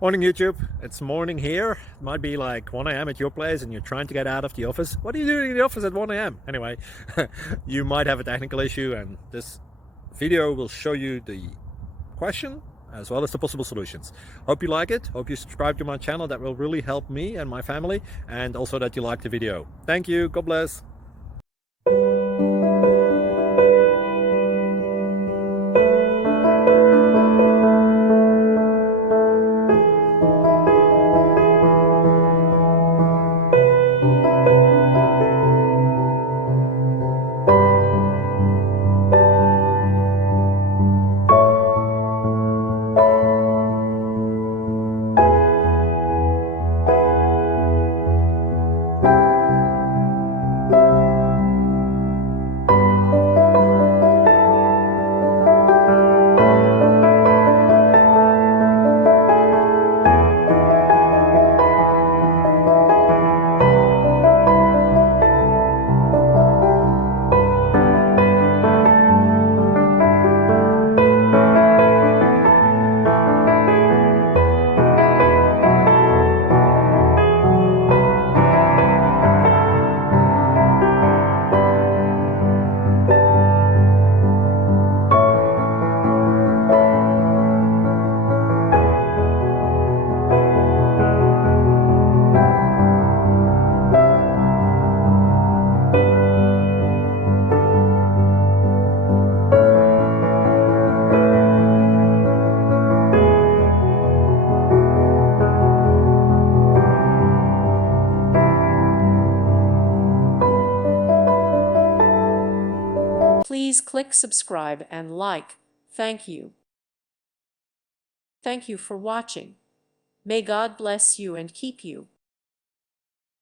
Morning YouTube, it's morning here. It might be like 1 a.m. at your place and you're trying to get out of the office. What are you doing in the office at 1 a.m.? Anyway, you might have a technical issue and this video will show you the question as well as the possible solutions. Hope you like it, hope you subscribe to my channel. That will really help me and my family, and also that you like the video. Thank you, God bless. Please click subscribe and like. Thank you. Thank you for watching. May God bless you and keep you.